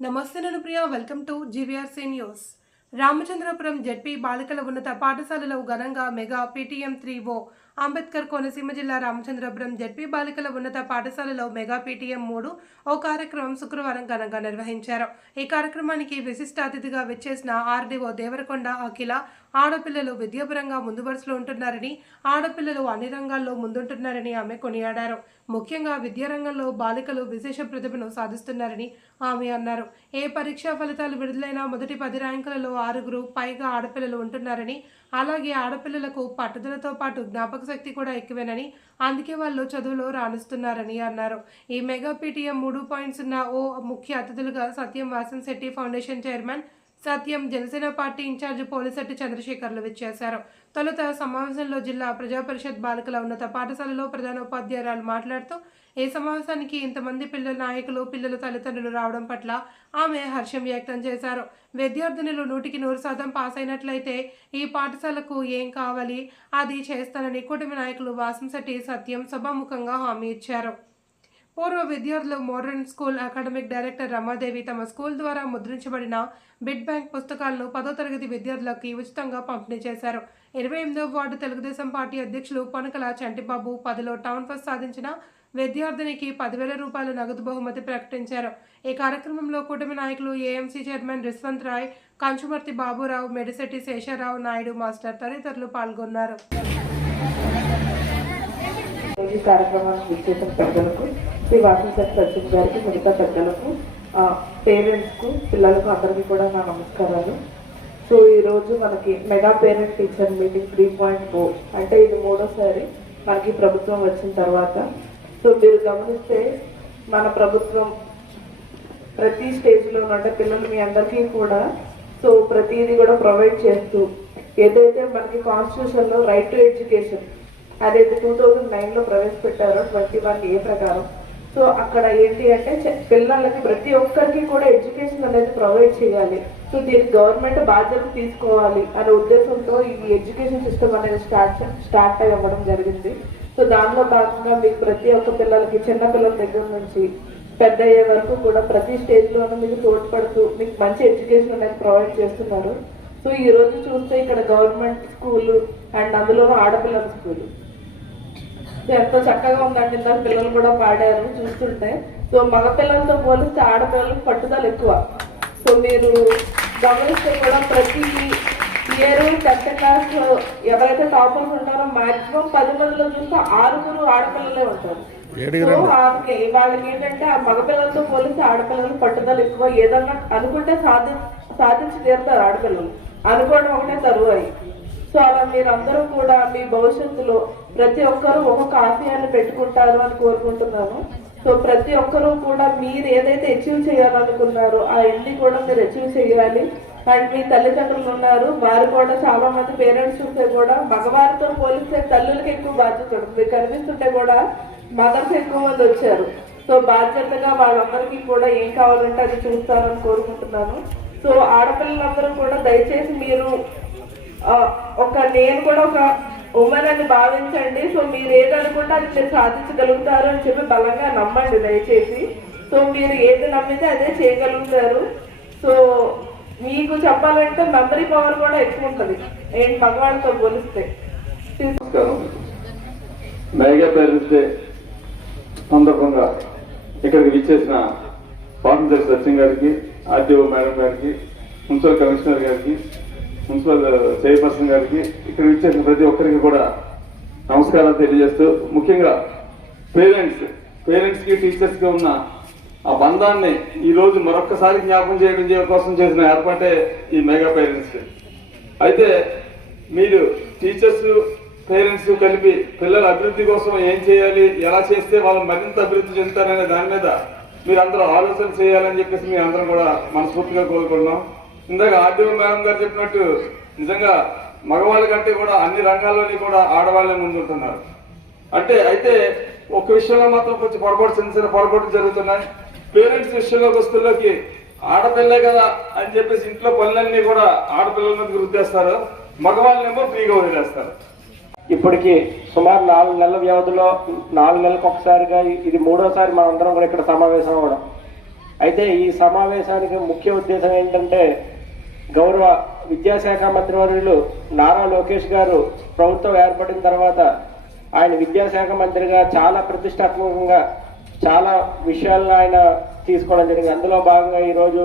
నమస్తే నేను Priya welcome to GVRC news. Ramachandrapuram ZP బాలికల ఉన్నత పాఠశాలలో ఘనంగా mega PTM 3O Ambedkar Konaseema జిల్లా రామచంద్రపురం జెడ్పీ బాలికల ఉన్నత పాఠశాలలో మెగా పీటీఎం 3 ఓ కార్యక్రమం శుక్రవారం ఘనంగా నిర్వహించారు. ఈ కార్యక్రమానికి విశిష్ట అతిథిగా విచ్చేసిన ఆర్డీఓ దేవరకొండ అఖిల ఆడపిల్లలు విద్యాపరంగా ముందు వరుసలో ఉంటున్నారని, ఆడపిల్లలు అన్ని రంగాల్లో ముందుంటున్నారని ఆమె కొనియాడారు. ముఖ్యంగా విద్యారంగంలో బాలికలు విశేష ప్రతిభను సాధిస్తున్నారని ఆమె అన్నారు. ఏ పరీక్షా ఫలితాలు విడుదలైనా మొదటి 10 ర్యాంకులలో 6 పైగా ఆడపిల్లలు ఉంటున్నారని, అలాగే ఆడపిల్లలకు పట్టుదలతో పాటు జ్ఞాపక శక్తి కూడా ఎక్కువేనని, అందుకే వాళ్ళు చదువులో రాణిస్తున్నారని అన్నారు. ఈ మెగా పీటీఎం 3.0 ఓ ముఖ్య అతిథులుగా సత్యం వాసంశెట్టి ఫౌండేషన్ చైర్మన్ సత్యం, జనసేన పార్టీ ఇన్ఛార్జి పోలిశెట్టి చంద్రశేఖర్లు విచ్చేశారు. తొలుత సమావేశంలో జిల్లా ప్రజాపరిషత్ బాలికల ఉన్నత పాఠశాలలో ప్రధానోపాధ్యాయురాలు మాట్లాడుతూ ఈ సమావేశానికి ఇంతమంది పిల్లల నాయకులు, పిల్లల తల్లిదండ్రులు రావడం పట్ల ఆమె హర్షం వ్యక్తం చేశారు. విద్యార్థినులు 100% పాస్ అయినట్లయితే ఈ పాఠశాలకు ఏం కావాలి అది చేస్తానని కూటమి నాయకులు వాసంశెట్టి, సత్యం సభాముఖంగా హామీ ఇచ్చారు. పూర్వ విద్యార్థులు modern school academic director Ramadevi తమ స్కూల్ ద్వారా ముద్రించబడిన బిడ్ బ్యాంక్ పుస్తకాలను 10వ తరగతి విద్యార్థులకు ఉచితంగా పంపిణీ చేశారు. 28వ వార్డు తెలుగుదేశం పార్టీ అధ్యక్షులు పనకల చంటిబాబు 10లో టౌన్ ఫస్ట్ సాధించిన విద్యార్థినికి 10,000 రూపాయల నగదు బహుమతి ప్రకటించారు. ఈ కార్యక్రమంలో కూటమి నాయకులు AMC chairman Riswanth Rai, Kanchumarthi Baburao, Medisetti Sesharao Naidu master తదితరులు పాల్గొన్నారు. ఈ కార్యక్రమాన్ని విచ్చేసిన పెద్దలకు, శ్రీ వాసంశెట్టి సత్యం గారికి, మిగతా పెద్దలకు, పేరెంట్స్కు, పిల్లలకు అందరికీ కూడా నా నమస్కారాలు. సో ఈరోజు మనకి మెగా పేరెంట్ టీచర్ మీటింగ్ 3.0 అంటే ఇది 3వసారి మనకి ప్రభుత్వం వచ్చిన తర్వాత. సో మీరు గమనిస్తే మన ప్రభుత్వం ప్రతి స్టేజ్లో అంటే పిల్లలు మీ అందరికీ కూడా సో ప్రతిదీ కూడా ప్రొవైడ్ చేస్తూ ఏదైతే మనకి కాన్స్టిట్యూషన్లో రైట్ టు ఎడ్యుకేషన్ అదైతే 2009లో ప్రవేశపెట్టారో 21A ప్రకారం, సో అక్కడ ఏంటి అంటే పిల్లలకి ప్రతి ఒక్కరికి కూడా ఎడ్యుకేషన్ అనేది ప్రొవైడ్ చేయాలి. సో దీనికి గవర్నమెంట్ బాధ్యత తీసుకోవాలి అనే ఉద్దేశంతో ఈ ఎడ్యుకేషన్ సిస్టమ్ అనేది స్టార్ట్ అవ్వడం జరిగింది. సో దానిలో భాగంగా మీకు ప్రతి ఒక్క పిల్లలకి, చిన్న పిల్లల దగ్గర నుంచి పెద్ద అయ్యే వరకు కూడా ప్రతి స్టేజ్లోనూ మీకు తోడ్పడుతూ మీకు మంచి ఎడ్యుకేషన్ అనేది ప్రొవైడ్ చేస్తున్నారు. సో ఈ రోజు చూస్తే ఇక్కడ గవర్నమెంట్ స్కూలు అండ్ అందులో ఆడపిల్లల స్కూలు ఎంతో చక్కగా ఉందండి. ఇంత పిల్లలు కూడా పాడారు చూస్తుంటే. సో మగపిల్లలతో పోలిస్తే ఆడపిల్లలకు పట్టుదల ఎక్కువ. సో మీరు గమనిస్తే కూడా ప్రతి ఇయర్ 10th క్లాస్ ఎవరైతే టాపర్స్ ఉంటారో మాక్సిమం 10 మందిలో చూస్తే 6 ఆడపిల్లలే ఉంటారు. సో వాళ్ళకి ఏంటంటే ఆ మగపిల్లలతో పోలిస్తే ఆడపిల్లలకు పట్టుదల ఎక్కువ. ఏదన్నా అనుకుంటే సాధించి తీరుతారు ఆడపిల్లలు, అనుకోవడం ఒకటే తరువాయి. సో అలా మీరందరూ కూడా మీ భవిష్యత్తులో ప్రతి ఒక్కరూ ఒక్కొక్క ఆశయాన్ని పెట్టుకుంటారు అని కోరుకుంటున్నాను. సో ప్రతి ఒక్కరూ కూడా మీరు ఏదైతే అచీవ్ చేయాలనుకున్నారో అవన్నీ కూడా మీరు అచీవ్ చేయాలి. అండ్ మీ తల్లిదండ్రులు ఉన్నారు, వారు కూడా చాలా మంది పేరెంట్స్ చూస్తే కూడా మగవారితో పోలిస్తే తల్లులకి ఎక్కువ బాధ్యత ఉంటుంది. కనిపిస్తుంటే కూడా మదర్స్ ఎక్కువ మంది వచ్చారు. సో బాధ్యతగా వాళ్ళందరికీ కూడా ఏం కావాలంటే అది చూస్తారని కోరుకుంటున్నాను. సో ఆడపిల్లలందరూ కూడా దయచేసి మీరు నేను కూడా ఒక ఉమెన్ అని భావించండి. సో మీరు ఏదనుకుంటే అది మీరు సాధించగలుగుతారు అని చెప్పి బలంగా నమ్మండి దయచేసి. సో మీరు ఏది నమ్మితే అదే చేయగలుగుతారు. సో మీకు చెప్పాలంటే మెమరీ పవర్ కూడా ఎక్కువ ఉంటుంది ఏంటి మగవాళ్ళతో పోలిస్తే. మెగా పేరెంట్స్ డే సందర్భంగా ఇక్కడికి విచ్చేసిన వాసంశెట్టి సత్యం గారికి, ఆర్టీఓ మేడం గారికి, మున్సిపల్ కమిషనర్ గారికి, మున్సిపల్ చైర్పర్సన్ గారికి, ఇక్కడ విచ్చేసిన ప్రతి ఒక్కరికి కూడా నమస్కారాలు తెలియజేస్తూ, ముఖ్యంగా పేరెంట్స్కి టీచర్స్కి ఉన్న ఆ బంధాన్ని ఈరోజు మరొక్కసారి జ్ఞాపకం చేయడం కోసం చేసిన ఏర్పాటే ఈ మెగా పేరెంట్స్ డే. అయితే మీరు టీచర్స్, పేరెంట్స్ కలిపి పిల్లల అభివృద్ధి కోసం ఏం చేయాలి, ఎలా చేస్తే వాళ్ళు మరింత అభివృద్ధి చెందుతారనే దాని మీద మీరందరూ ఆలోచన చేయాలని చెప్పేసి మీ అందరం కూడా మనస్ఫూర్తిగా కోరుకుంటున్నాం. ఇందాక ఆర్డీఓ మేడం గారు చెప్పినట్టు నిజంగా మగవాళ్ళ కంటే కూడా అన్ని రంగాల్లోని కూడా ఆడవాళ్ళే ముందుంటున్నారు. అయితే ఒక విషయంలో మాత్రం కొంచెం చిన్న పొరపాట్లు జరుగుతున్నాయి. పేరెంట్స్ విషయంలోకి వస్తుల్లోకి ఆడపిల్లే కదా అని చెప్పేసి ఇంట్లో పనులన్నీ కూడా ఆడపిల్లల మీద వృద్ధేస్తారు, మగవాళ్ళనేమో ఫ్రీగా వదిలేస్తారు. ఇప్పటికి సుమారు 4 నెలల వ్యవధిలో 4 నెలలకు ఒకసారిగా ఇది 3వసారి మనందరం కూడా ఇక్కడ సమావేశం అవ్వడం. అయితే ఈ సమావేశానికి ముఖ్య ఉద్దేశం ఏంటంటే గౌరవ విద్యాశాఖ మంత్రివర్యులు నారా లోకేష్ గారు ప్రభుత్వం ఏర్పడిన తర్వాత ఆయన విద్యాశాఖ మంత్రిగా చాలా ప్రతిష్టాత్మకంగా చాలా విషయాలను ఆయన తీసుకోవడం జరిగింది. అందులో భాగంగా ఈరోజు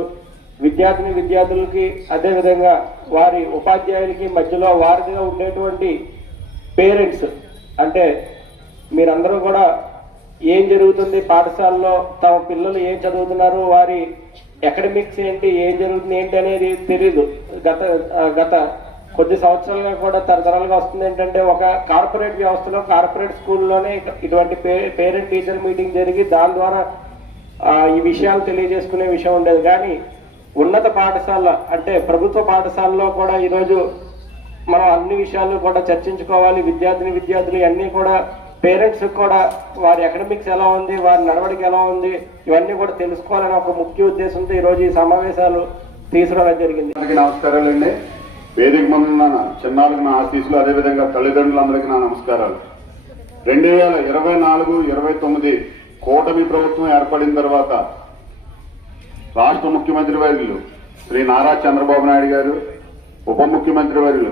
విద్యార్థులకి అదేవిధంగా వారి ఉపాధ్యాయులకి మధ్యలో వారిగా ఉండేటువంటి పేరెంట్స్, అంటే మీరందరూ కూడా ఏం జరుగుతుంది పాఠశాలలో, తమ పిల్లలు ఏం చదువుతున్నారు, వారి అకాడమిక్స్ ఏంటి, ఏం జరుగుతుంది ఏంటి అనేది తెలియదు. గత కొద్ది సంవత్సరాలుగా కూడా తరతరాలుగా వస్తుంది ఏంటంటే ఒక కార్పొరేట్ వ్యవస్థలో కార్పొరేట్ స్కూల్లోనే ఇటువంటి పేరెంట్ టీచర్ మీటింగ్ జరిగి దాని ద్వారా ఈ విషయాలు తెలియజేసుకునే విషయం ఉండేది. కానీ ఉన్నత పాఠశాల అంటే ప్రభుత్వ పాఠశాలలో కూడా ఈరోజు మనం అన్ని విషయాలు కూడా చర్చించుకోవాలి. విద్యార్థులు అన్నీ కూడా పేరెంట్స్ కూడా వారి అకాడమిక్స్ ఎలా ఉంది, వారి నడవడిక ఎలా ఉంది, ఇవన్నీ కూడా తెలుసుకోవాలని ఒక ముఖ్య ఉద్దేశంతో ఈరోజు ఈ సమావేశాలు తీసుకురావడం జరిగింది. నమస్కారాలండి. వేదిక ముందున్న చిన్నారులకు నా ఆశీస్సులు, అదేవిధంగా తల్లిదండ్రులందరికీ నా నమస్కారాలు. 2024-29 కూటమి ప్రభుత్వం ఏర్పడిన తర్వాత రాష్ట్ర ముఖ్యమంత్రి వర్యులు శ్రీ నారా చంద్రబాబు నాయుడు గారు, ఉప ముఖ్యమంత్రి వర్యులు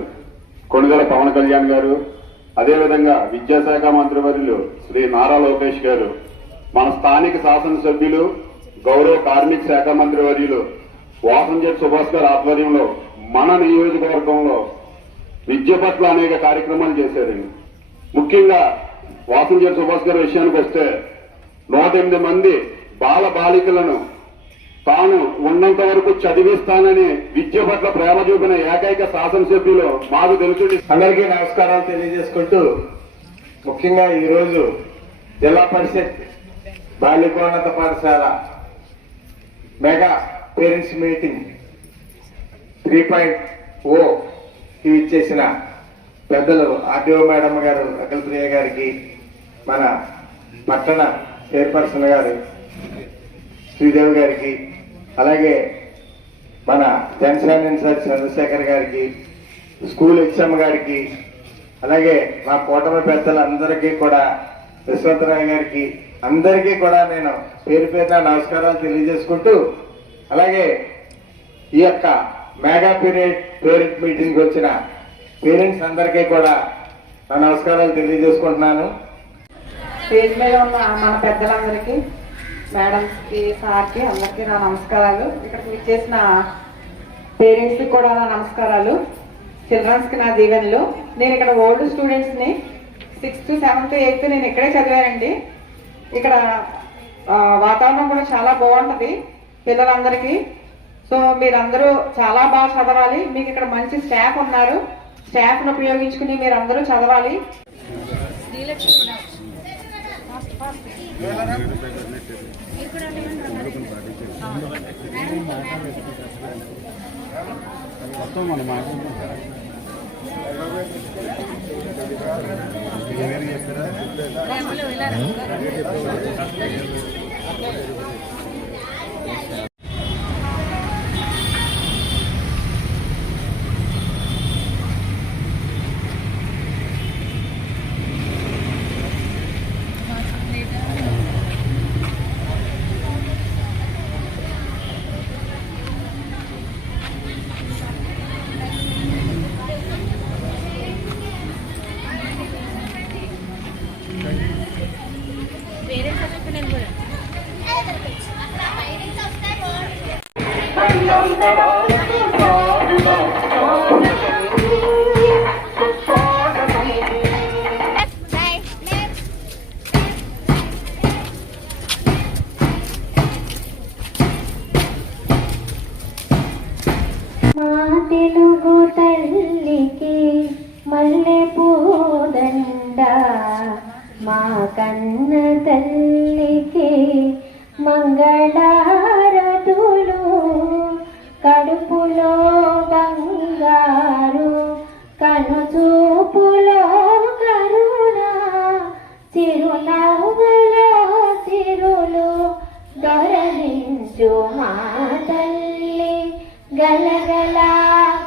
కొణిదెల పవన్ కళ్యాణ్ గారు, అదేవిధంగా విద్యాశాఖ మంత్రి వర్యులు శ్రీ నారా లోకేష్ గారు, మన స్థానిక శాసనసభ్యులు గౌరవ కార్మిక శాఖ మంత్రి వర్యులు వాసంజెట్ సుభాష్ గారి ఆధ్వర్యంలో మన నియోజకవర్గంలో విద్య పట్ల అనేక కార్యక్రమాలు చేశారండి. ముఖ్యంగా వాసంజెట్ సుభాష్ గారి విషయానికి వస్తే 108 మంది బాల బాలికలను తాను ఉన్నంత వరకు చదివిస్తానని విద్య పట్ల ప్రేమ చూపిన ఏకైక శాసనసభ్యులు మాకు తెలుసు. అందరికీ నమస్కారాలు తెలియజేసుకుంటూ, ముఖ్యంగా ఈరోజు జిల్లా పరిషత్ బాలికోన్నత పాఠశాల మెగా పేరెంట్స్ మీటింగ్ 3.0 ఇచ్చేసిన పెద్దలు ఆర్డీఓ మేడం గారు అఖిలప్రియ గారికి, మన పట్టణ చైర్పర్సన్ గారు శ్రీదేవి గారికి, అలాగే మన జనసేన ఇన్ఛార్జ్ చంద్రశేఖర్ గారికి, స్కూల్ హెచ్ఎం గారికి, అలాగే మా కూటమి పెద్దలందరికీ కూడా, యశ్వంతరావు గారికి, అందరికీ కూడా నేను పేరు పేరున నమస్కారాలు తెలియజేసుకుంటూ, అలాగే ఈ యొక్క మెగా పేరెంట్ మీటింగ్ వచ్చిన పేరెంట్స్ అందరికీ కూడా నా నమస్కారాలు తెలియజేసుకుంటున్నాను. స్టేజ్ మీద ఉన్న మన పెద్దలందరికీ, మేడమ్స్కి, సార్కి అందరికీ నా నమస్కారాలు. ఇక్కడికి విచ్చేసిన పేరెంట్స్కి కూడా నా నమస్కారాలు. చిల్డ్రన్స్కి నా దీవెనలు. నేను ఇక్కడ ఓల్డ్ స్టూడెంట్స్ని 6th, 7th, 8th నేను ఇక్కడే చదివానండి. ఇక్కడ వాతావరణం కూడా చాలా బాగుంటుంది పిల్లలందరికీ. సో మీరందరూ చాలా బాగా చదవాలి. మీకు ఇక్కడ మంచి స్టాఫ్ ఉన్నారు. స్టాఫ్ను ఉపయోగించుకుని మీరందరూ చదవాలి. తెలుగు తల్లికి మల్లె పూదండ, మా కన్న తల్లికి మంగళారతులు, కడుపులో బంగారు కనుచూపులో కరుణ, చిరునవ్వులో సిరులు దొరలించు మా తల్లి. గలగల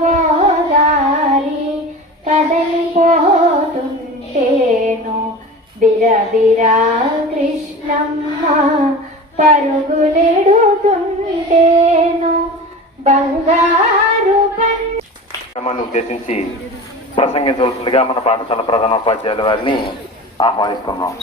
గోదారి కదలిపోతుంటేను బిరబిరా కృష్ణమ్మ పరుగులెడుతుంటే బంగారు కార్యక్రమాన్ని ఉద్దేశించి ప్రసంగించవలసిందిగా మన పాఠశాల ప్రధానోపాధ్యాయుల వారిని ఆహ్వానిస్తున్నాం.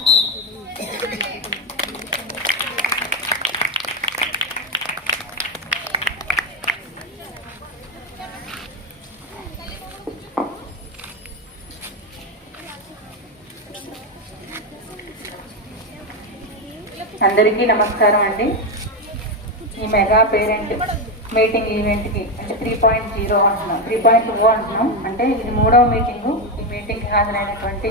అందరికీ నమస్కారం అండి. ఈ మెగా పేరెంట్ మీటింగ్ ఈవెంట్కి అంటే 3.0 అంటున్నాం, 3.2 అంటున్నాం. అంటే ఇది 3వ మీటింగు. ఈ మీటింగ్కి హాజరైనటువంటి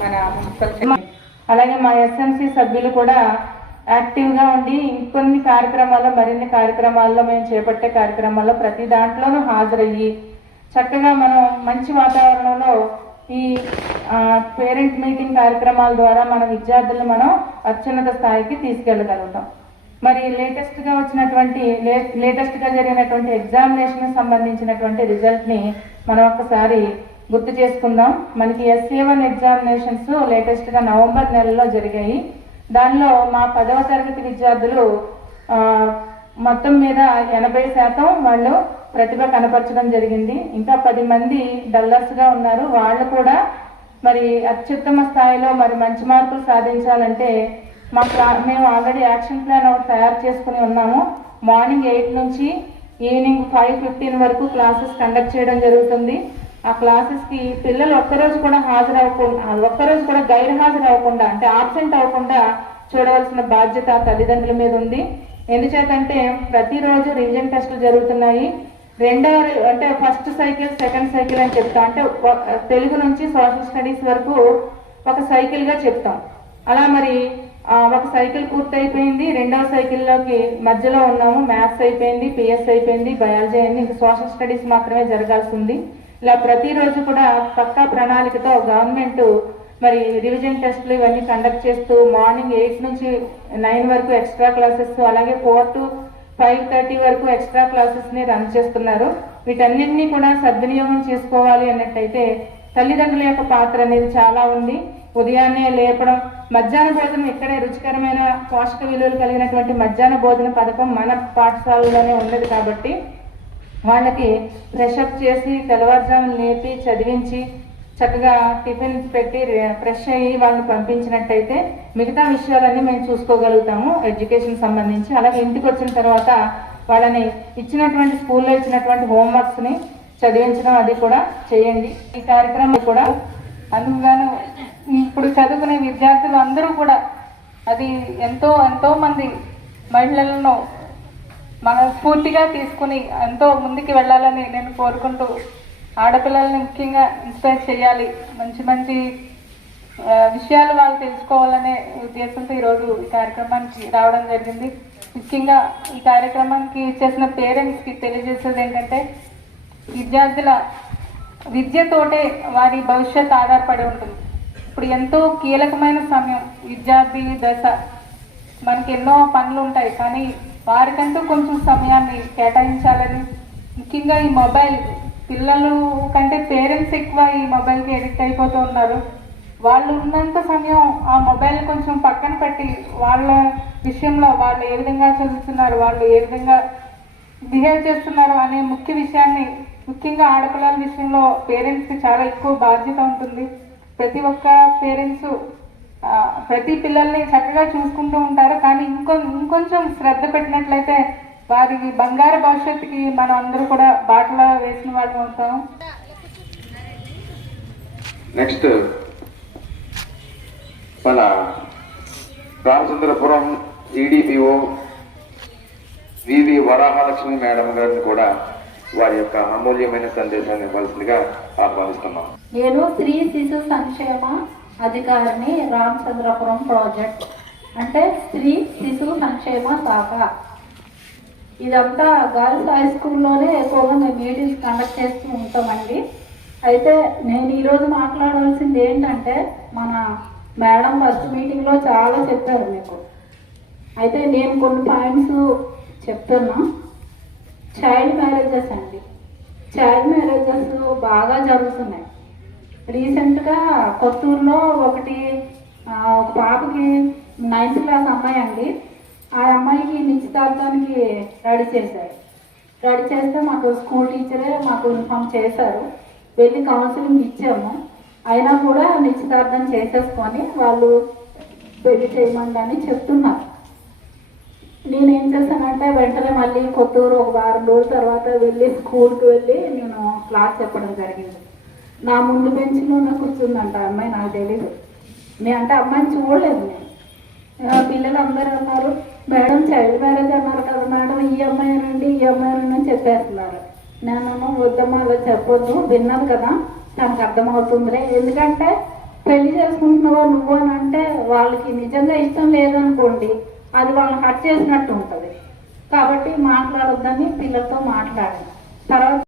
మన మున్సిపల్ అలాగే మా ఎస్ఎంసి సభ్యులు కూడా యాక్టివ్గా ఉండి ఇంకొన్ని కార్యక్రమాల్లో మరిన్ని కార్యక్రమాల్లో మేము చేపట్టే కార్యక్రమాల్లో ప్రతి దాంట్లోనూ హాజరయ్యి చక్కగా మనం మంచి వాతావరణంలో ఈ పేరెంట్ మీటింగ్ కార్యక్రమాల ద్వారా మన విద్యార్థులను మనం అత్యున్నత స్థాయికి తీసుకెళ్ళగలుగుతాం. మరి లేటెస్ట్గా జరిగినటువంటి ఎగ్జామినేషన్ సంబంధించినటువంటి రిజల్ట్ని మనం ఒక్కసారి గుర్తు చేసుకుందాం. మనకి SA1 ఎగ్జామినేషన్స్ లేటెస్ట్గా నవంబర్ నెలలో జరిగాయి. దానిలో మా 10వ తరగతి విద్యార్థులు మొత్తం మీద 80% వాళ్ళు ప్రతిభ కనపరచడం జరిగింది. ఇంకా 10 మంది డల్లర్స్గా ఉన్నారు. వాళ్ళు కూడా మరి అత్యుత్తమ స్థాయిలో మరి మంచి మార్కులు సాధించాలంటే మేము ఆల్రెడీ యాక్షన్ ప్లాన్ ఒకటి తయారు చేసుకుని ఉన్నాము. మార్నింగ్ 8 నుంచి ఈవినింగ్ 5:15 వరకు క్లాసెస్ కండక్ట్ చేయడం జరుగుతుంది. ఆ క్లాసెస్కి పిల్లలు ఒక్కరోజు కూడా గైర్ హాజరవ్వకుండా అంటే ఆబ్సెంట్ అవ్వకుండా చూడవలసిన బాధ్యత తల్లిదండ్రుల మీద ఉంది. ఎందుచేతంటే ప్రతిరోజు రివిజన్ టెస్టులు జరుగుతున్నాయి. ఫస్ట్ సైకిల్, సెకండ్ సైకిల్ అని చెప్తాం. అంటే తెలుగు నుంచి సోషల్ స్టడీస్ వరకు ఒక సైకిల్గా చెప్తాం. అలా మరి ఒక సైకిల్ పూర్తి అయిపోయింది. 2వ సైకిల్లోకి మధ్యలో ఉన్నాము. మ్యాథ్స్ అయిపోయింది, PS అయిపోయింది, బయాలజీ అయింది. ఇంకా సోషల్ స్టడీస్ మాత్రమే జరగాల్సి ఉంది. ఇలా ప్రతిరోజు కూడా పక్కా ప్రణాళికతో గవర్నమెంట్ మరి రివిజన్ టెస్టులు ఇవన్నీ కండక్ట్ చేస్తూ మార్నింగ్ 8 నుంచి 9 వరకు ఎక్స్ట్రా క్లాసెస్, అలాగే 4 to 5:30 వరకు ఎక్స్ట్రా క్లాసెస్ని రన్ చేస్తున్నారు. వీటన్నింటినీ కూడా సద్వినియోగం చేసుకోవాలి అన్నట్టయితే తల్లిదండ్రుల యొక్క పాత్ర అనేది చాలా ఉంది. ఉదయాన్నే లేపడం, మధ్యాహ్న భోజనం ఇక్కడే రుచికరమైన పోషక విలువలు కలిగినటువంటి మధ్యాహ్న భోజన పథకం మన పాఠశాలలోనే ఉన్నది కాబట్టి వాళ్ళకి ఫ్రెషప్ చేసి తెల్లవారుజామున లేపి చదివించి చక్కగా టిఫిన్ పెట్టి ఫ్రెష్ అయ్యి వాళ్ళని పంపించినట్టయితే మిగతా విషయాలన్నీ మేము చూసుకోగలుగుతాము ఎడ్యుకేషన్ సంబంధించి. అలాగే ఇంటికి వచ్చిన తర్వాత వాళ్ళని స్కూల్లో ఇచ్చినటువంటి హోంవర్క్స్ని చదివించడం అది కూడా చేయండి. ఈ కార్యక్రమం కూడా అందుగాను ఇప్పుడు చదువుకునే విద్యార్థులు అందరూ కూడా అది ఎంతో మంది మహిళలను మనస్ఫూర్తిగా తీసుకుని ఎంతో ముందుకు వెళ్ళాలని నేను కోరుకుంటూ ఆడపిల్లల్ని ముఖ్యంగా ఇన్స్పైర్ చేయాలి, మంచి విషయాలు వాళ్ళు తెలుసుకోవాలనే ఉద్దేశంతో ఈరోజు ఈ కార్యక్రమానికి రావడం జరిగింది. ముఖ్యంగా ఈ కార్యక్రమానికి చేసిన పేరెంట్స్కి తెలియజేసేది ఏంటంటే విద్యార్థుల విద్యతోటే వారి భవిష్యత్ ఆధారపడి ఉంటుంది. ఇప్పుడు ఎంతో కీలకమైన సమయం విద్యార్థి దశ. మనకి ఎన్నో పనులు ఉంటాయి, కానీ వారికంటూ కొంచెం సమయాన్ని కేటాయించాలని, ముఖ్యంగా ఈ మొబైల్ పిల్లలు కంటే పేరెంట్స్ ఎక్కువ ఈ మొబైల్కి ఎడిక్ట్ అయిపోతూ ఉన్నారు. వాళ్ళు ఉన్నంత సమయం ఆ మొబైల్ కొంచెం పక్కన పెట్టి వాళ్ళ విషయంలో వాళ్ళు ఏ విధంగా చదువుతున్నారు, వాళ్ళు ఏ విధంగా బిహేవ్ చేస్తున్నారు అనే ముఖ్య విషయాన్ని, ముఖ్యంగా ఆడపిల్లల విషయంలో పేరెంట్స్కి చాలా ఎక్కువ బాధ్యత ఉంటుంది. ప్రతి ఒక్క పేరెంట్స్ ప్రతి పిల్లల్ని చక్కగా చూసుకుంటూ ఉంటారు, కానీ ఇంకొంచెం శ్రద్ధ పెట్టినట్లయితే వారి బంగారు భవిష్యత్తుకి మనం అందరూ కూడా బాటలో వేసిన వాళ్ళు అవుతాం. నెక్స్ట్ మన Ramachandrapuram EDPO VV Varahalakshmi madam గారిని కూడా వారి యొక్క అమూల్యమైన సందేశాన్ని ఇవ్వాల్సిందిగా ఆహ్వానిస్తున్నాం. నేను స్త్రీ శిశు సంక్షేమ అధికారిని, రామచంద్రపురం ప్రాజెక్ట్ అంటే స్త్రీ శిశు సంక్షేమ శాఖ. ఇదంతా గర్ల్స్ హై స్కూల్లోనే ఎక్కువగా మేము మీటింగ్స్ కండక్ట్ చేస్తూ ఉంటామండి. అయితే నేను ఈరోజు మాట్లాడవలసింది ఏంటంటే మన మేడం ఫస్ట్ మీటింగ్లో చాలా చెప్పారు మీకు. అయితే నేను కొన్ని పాయింట్స్ చెప్తున్నా. చైల్డ్ మ్యారేజెస్ అండి, చైల్డ్ మ్యారేజెస్ బాగా జరుగుతున్నాయి. రీసెంట్గా కొత్తూరులో ఒక పాపకి 9th క్లాస్ అమ్మాయి అండి, ఆ అమ్మాయికి నిశ్చితార్థానికి రెడీ చేశారు. రెడీ చేస్తే మాకు స్కూల్ టీచరే మాకు ఇన్ఫామ్ చేశారు. వెళ్ళి కౌన్సిలింగ్ ఇచ్చాము. అయినా కూడా నిశ్చితార్థం చేసేసుకొని వాళ్ళు పెళ్లి చేయమండి అని చెప్తున్నారు. నేనేం చేశానంటే వెంటనే మళ్ళీ కొత్తూరు ఒక వారం రోజుల తర్వాత వెళ్ళి స్కూల్కి వెళ్ళి నేను క్లాస్ చెప్పడం జరిగింది. నా ముందు బెంచ్లోనే కూర్చుందంట అమ్మాయి, నాకు తెలీదు. అంటే అమ్మాయిని చూడలేదు నేను. పిల్లలు అందరూ అన్నారు, మేడం చైల్డ్ మ్యారేజ్ అన్నారు కదా మేడం, ఈ అమ్మాయి అనండి ఈ అమ్మాయి అని చెప్పేస్తున్నారు. నేను వద్దమ్మా అలా చెప్పొద్దు, విన్నది కదా తనకు అర్థమవుతుందిలే. ఎందుకంటే పెళ్లి చేసుకుంటున్నావా నువ్వు అని అంటే వాళ్ళకి నిజంగా ఇష్టం లేదనుకోండి, అది వాళ్ళని హర్ట్ చేసినట్టు ఉంటుంది. కాబట్టి మాట్లాడొద్దని పిల్లలతో మాట్లాడాను. తర్వాత